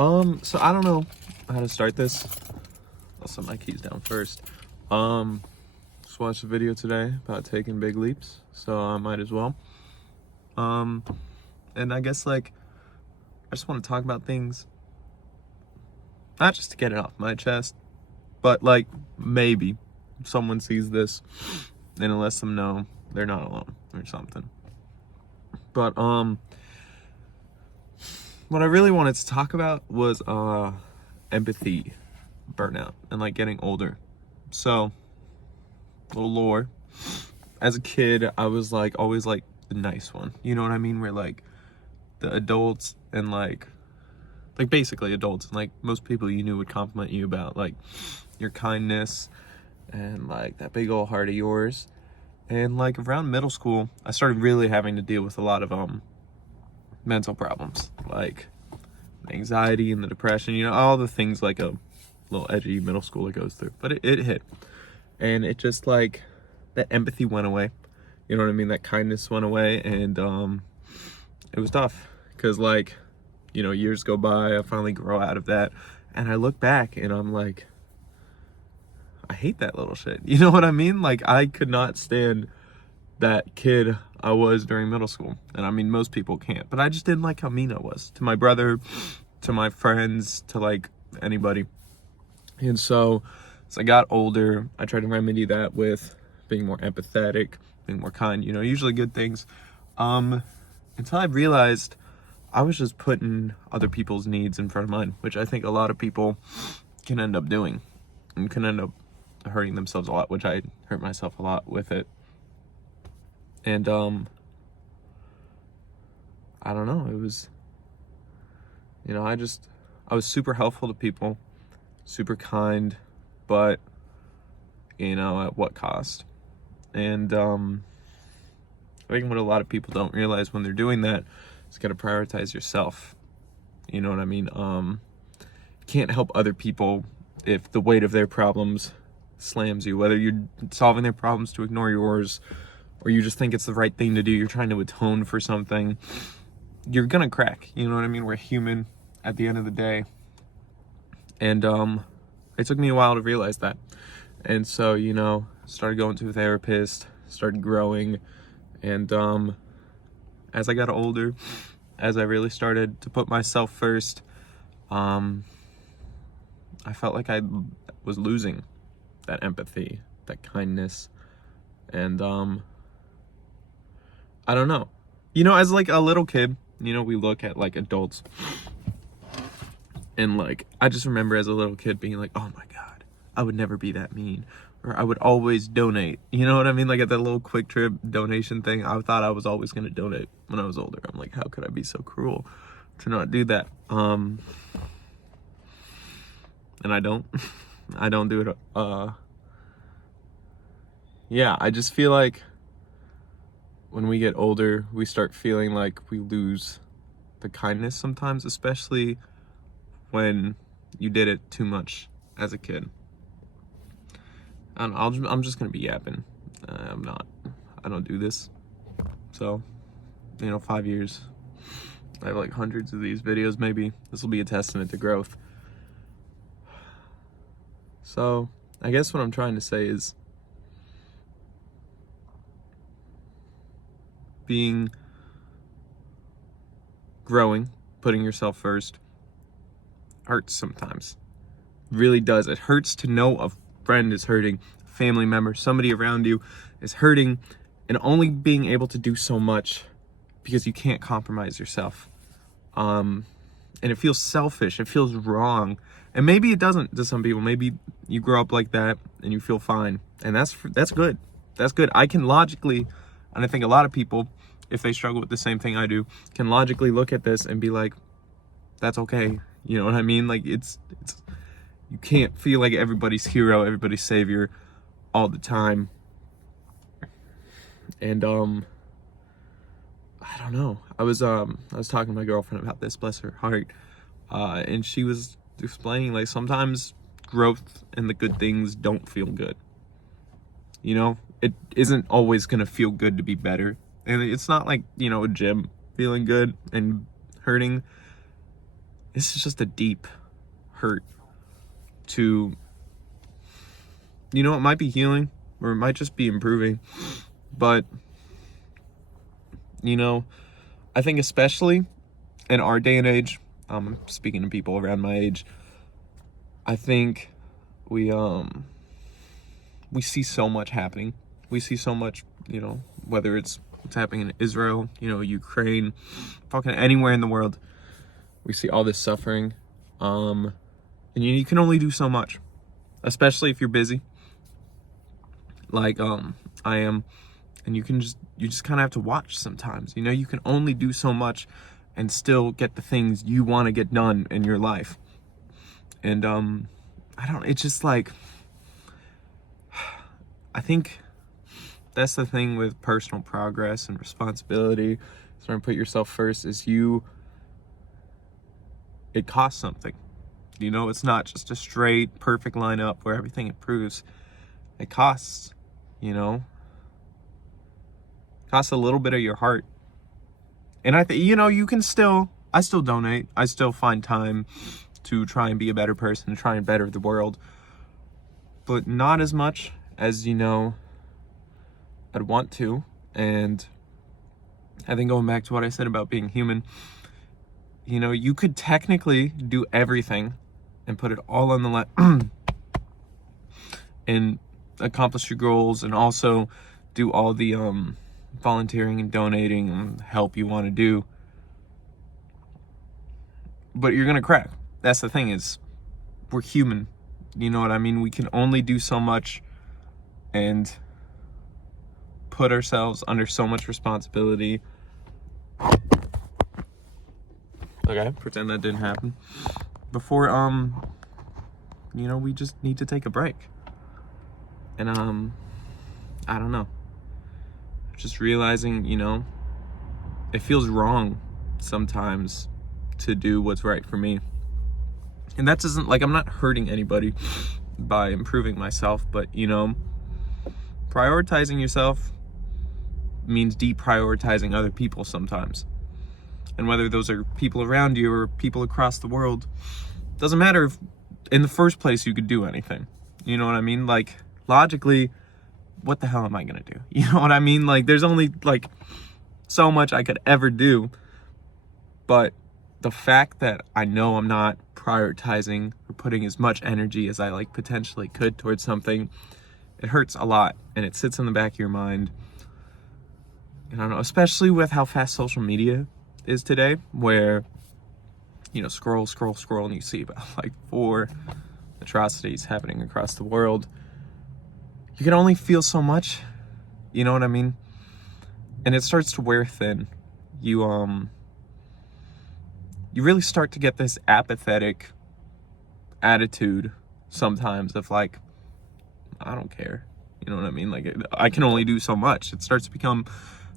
So I don't know how to start this. I'll set my keys down first. Just watched a video today about taking big leaps, so I might as well. And I guess I just want to talk about things, not just to get it off my chest, but maybe someone sees this and it lets them know they're not alone or something. But what I really wanted to talk about was empathy, burnout, and getting older. So, little lore. As a kid, I was always the nice one. You know what I mean? Where the adults and basically adults and most people you knew would compliment you about your kindness and that big old heart of yours. And around middle school, I started really having to deal with a lot of mental problems, like anxiety and the depression, all the things a little edgy middle schooler goes through. But it hit, and it just that empathy went away. You know what I mean? That kindness went away, and it was tough because years go by. I finally grow out of that, and I look back and I'm I hate that little shit. You know what I mean? I could not stand that kid I was during middle school. And I mean, most people can't, but I just didn't like how mean I was to my brother, to my friends, to anybody. And so as I got older, I tried to remedy that with being more empathetic, being more kind, usually good things. Until I realized I was just putting other people's needs in front of mine, which I think a lot of people can end up doing and can end up hurting themselves a lot, which I hurt myself a lot with it. And I don't know, it was, I was super helpful to people, super kind, but at what cost? And I think what a lot of people don't realize when they're doing that is you gotta prioritize yourself. You know what I mean? You can't help other people if the weight of their problems slams you, whether you're solving their problems to ignore yours or you just think it's the right thing to do, you're trying to atone for something, you're gonna crack. You know what I mean? We're human at the end of the day. And it took me a while to realize that. And so, started going to a therapist, started growing, and as I got older, as I really started to put myself first, I felt like I was losing that empathy, that kindness, and I don't know. As a little kid, we look at adults, and I just remember as a little kid being oh my God, I would never be that mean, or I would always donate. You know what I mean? At that little Quick Trip donation thing, I thought I was always going to donate when I was older. I'm how could I be so cruel to not do that? And I don't. I don't do it. Yeah, I just feel when we get older, we start feeling we lose the kindness sometimes, especially when you did it too much as a kid. And I'm just gonna be yapping. I don't do this. So, 5 years. I have hundreds of these videos. Maybe this will be a testament to growth. So, I guess what I'm trying to say is growing, putting yourself first hurts sometimes. Really does. It hurts to know a friend is hurting, a family member, somebody around you is hurting, and only being able to do so much because you can't compromise yourself. And it feels selfish, it feels wrong. And maybe it doesn't to some people. Maybe you grow up like that and you feel fine. And that's good. That's good. I can logically, and I think a lot of people, if they struggle with the same thing I do, can logically look at this and be that's okay. You know what I mean? It's you can't feel like everybody's hero, everybody's savior all the time. And I don't know. I was talking to my girlfriend about this, bless her heart. And she was explaining sometimes growth and the good things don't feel good. It isn't always gonna feel good to be better. And it's not a gym feeling good and hurting. this is just a deep hurt to, it might be healing or it might just be improving. But, I think especially in our day and age, speaking to people around my age, I think we see so much happening. We see so much, whether it's what's happening in Israel, Ukraine, fucking anywhere in the world. We see all this suffering. And you can only do so much, especially if you're busy. Like I am. And you just kind of have to watch sometimes. You can only do so much and still get the things you want to get done in your life. And it's just like, I think that's the thing with personal progress and responsibility. So when you put yourself first, it costs something. It's not just a straight, perfect lineup where everything improves. It costs, costs a little bit of your heart. And I think, I still donate. I still find time to try and be a better person, to try and better the world. But not as much as, I'd want to. And I think going back to what I said about being human, you could technically do everything and put it all on the line and accomplish your goals and also do all the volunteering and donating and help you want to do. But you're going to crack. That's the thing, is we're human. You know what I mean? We can only do so much and put ourselves under so much responsibility. Okay, pretend that didn't happen. Before, we just need to take a break. And, I don't know. Just realizing, it feels wrong sometimes to do what's right for me. And that doesn't, I'm not hurting anybody by improving myself, but, prioritizing yourself means deprioritizing other people sometimes. And whether those are people around you or people across the world, doesn't matter if in the first place you could do anything. You know what I mean? Logically, what the hell am I gonna do? You know what I mean? There's only so much I could ever do. But the fact that I know I'm not prioritizing or putting as much energy as I potentially could towards something, it hurts a lot, and it sits in the back of your mind. And I don't know, especially with how fast social media is today, where scroll, and you see about 4 atrocities happening across the world. You can only feel so much, you know what I mean? And it starts to wear thin. You really start to get this apathetic attitude sometimes of I don't care. You know what I mean? I can only do so much. It starts to become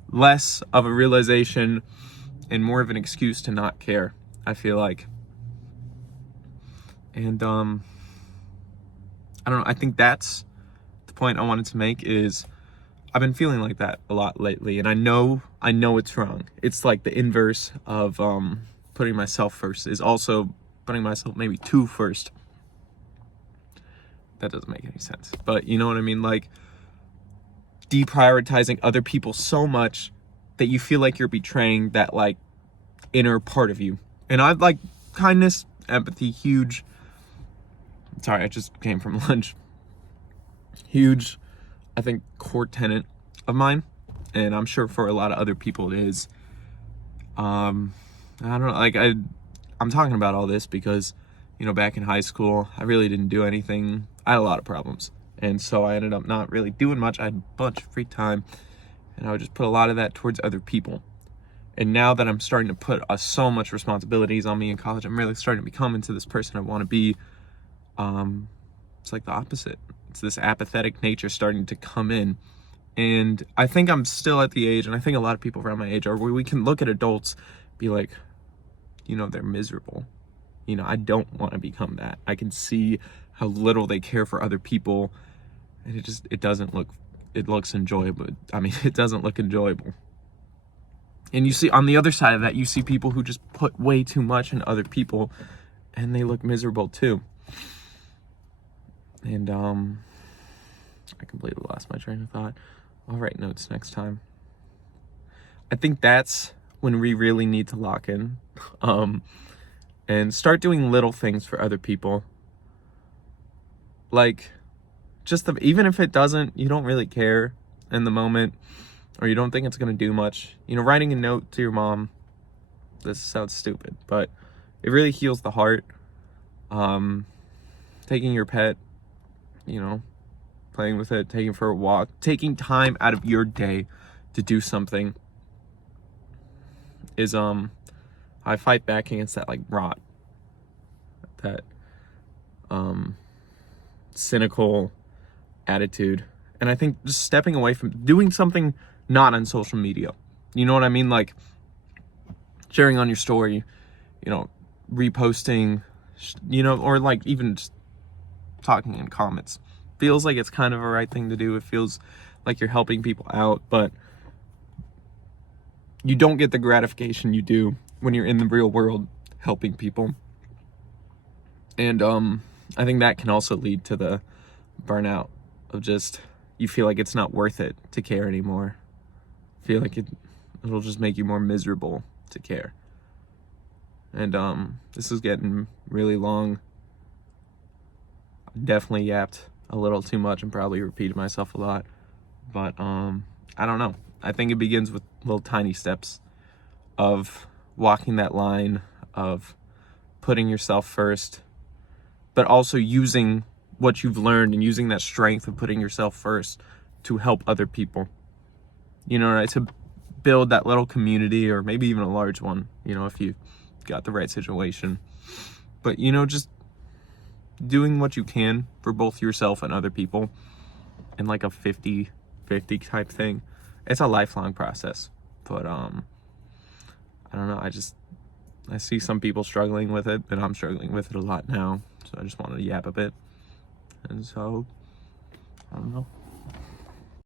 less of a realization and more of an excuse to not care, I feel like. And I don't know, I think that's the point I wanted to make, is I've been feeling like that a lot lately, and I know it's wrong. It's the inverse of putting myself first is also putting myself maybe too first. That doesn't make any sense, but you know what I mean? Deprioritizing other people so much that you feel like you're betraying that inner part of you. And I've kindness, empathy, huge. Sorry, I just came from lunch. Huge, I think, core tenet of mine, and I'm sure for a lot of other people it is. I don't know, I'm talking about all this because, back in high school, I really didn't do anything. I had a lot of problems, and so I ended up not really doing much. I had a bunch of free time, and I would just put a lot of that towards other people. And now that I'm starting to put so much responsibilities on me in college, I'm really starting to become into this person I want to be. It's the opposite. It's this apathetic nature starting to come in. And I think I'm still at the age, and I think a lot of people around my age are, where we can look at adults, be they're miserable. I don't want to become that. I can see how little they care for other people, and it looks enjoyable. It doesn't look enjoyable. And you see on the other side of that, you see people who just put way too much in other people and they look miserable too. And I completely lost my train of thought. I'll write notes next time. I think that's when we really need to lock in and start doing little things for other people. Like, even if it doesn't, you don't really care in the moment, or you don't think it's going to do much. You know, writing a note to your mom, this sounds stupid, but it really heals the heart. Taking your pet, you know, playing with it, taking for a walk, taking time out of your day to do something is, I fight back against that, like, rot, that, cynical attitude. And I think just stepping away from doing something not on social media, you know what I mean? Like sharing on your story, you know, reposting, you know, or like even just talking in comments. Feels like it's kind of a right thing to do. It feels like you're helping people out, but you don't get the gratification you do when you're in the real world helping people. And I think that can also lead to the burnout of just, you feel like it's not worth it to care anymore. Feel like it'll just make you more miserable to care. And this is getting really long. Definitely yapped a little too much and probably repeated myself a lot. But I don't know. I think it begins with little tiny steps of walking that line of putting yourself first, but also using what you've learned and using that strength of putting yourself first to help other people. You know, right? To build that little community, or maybe even a large one, you know, if you got the right situation. But, you know, just doing what you can for both yourself and other people in like a 50-50 type thing. It's a lifelong process. But I don't know, I see some people struggling with it, and I'm struggling with it a lot now. So I just wanted to yap a bit. And so, I don't know.